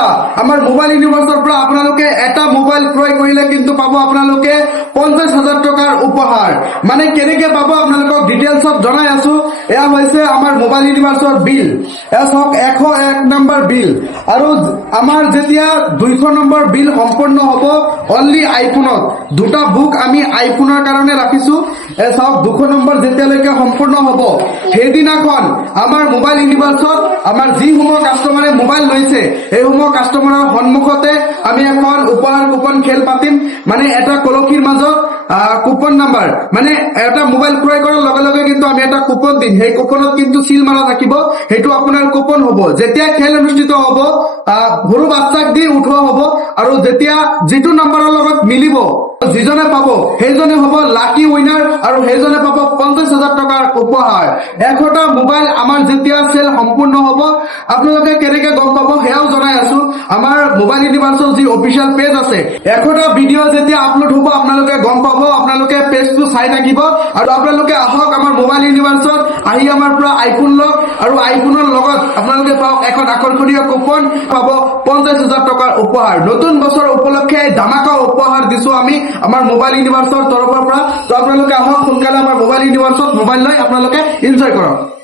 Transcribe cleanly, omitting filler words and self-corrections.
পৰা আমাৰ মোবাইল ইউনিভাৰ্সৰ পৰা আপোনালোকে এটা মোবাইল ক্ৰয় কৰিলে কিন্তু পাব আপোনালোকে 50,000 টকাৰ উপহাৰ। মানে কেনেকে পাব আপোনালোকক ডিটেইলছত জনাই আছো। এয়া হৈছে আমাৰ মোবাইল ইউনিভাৰ্সৰ বিল। এয়া চাওক 101 নম্বৰ বিল। আৰু আমাৰ যেতিয়া 200 নম্বৰ বিল সম্পূৰ্ণ হ'ব অনলি আইফোনত, দুটা বুক আমি আইফোনৰ কাৰণে ৰাখিছো। এয়া চাওক 200 নম্বৰ যেতিয়ালৈকে সম্পূৰ্ণ হ'ব সেইদিনাখন আমাৰ মোবাইল ইউনিভাৰ্সত আমাৰ যিসমূহ কাষ্টমাৰে মোবাইল লৈছে এইসমূহ কাষ্টমাৰৰ সন্মুখতে আমি এখন উপহাৰ কুপন খেল পাতিম। মানে এটা কলকীৰ মাজত কুপন নাম্বাৰ, মানে এটা মোবাইল ক্ৰয় কৰাৰ লগে লগে কিন্তু আমি এটা কুপন দিম। সেই কুপনত কিন্তু সিল মাৰা থাকিব, সেইটো আপোনাৰ কুপন হ'ব। যেতিয়া খেল অনুষ্ঠিত হ'ব সৰু বাচ্চাক দি উঠোৱা হ'ব আৰু যেতিয়া যিটো নাম্বাৰৰ লগত মিলিব যিজনে পাব সেইজনে হ'ব লাকি উইনাৰ আৰু সেইজনে পাব 50,000 টকাৰ উপহাৰ। 100টা মোবাইল আমাৰ যেতিয়া চেল সম্পূৰ্ণ হ'ব আপোনালোকে কেনেকে গম পাব সেয়াও জনাই আছো। আমাৰ মোবাইল ইউনিভাৰ্সৰ যি অফিচিয়েল পেজ আছে 100টা ভিডিঅ' যেতিয়া আপলোড হ'ব আপোনালোকে গম পাব। আপোনালোকে পেজটো চাই থাকিব আৰু আপোনালোকে আহক আমাৰ মোবাইল ইউনিভাৰ্সত আহি আমাৰ পৰা আইফোন লওক আৰু আইফোনৰ লগত আপোনালোকে পাওক এখন আকৰ্ষণীয় কুপন, পাব 50,000 টকাৰ উপহাৰ। নতুন বছৰ উপলক্ষে ধামাকা উপহাৰ দিছো আমি আমাৰ মোবাইল ইউনিভাৰ্সৰ তৰফৰ পৰা। তো আপোনালোকে আহক সোনকালে আমাৰ মোবাইল ইউনিভাৰ্সত মোবাইল লৈ আপোনালোকে এনজয় কৰক।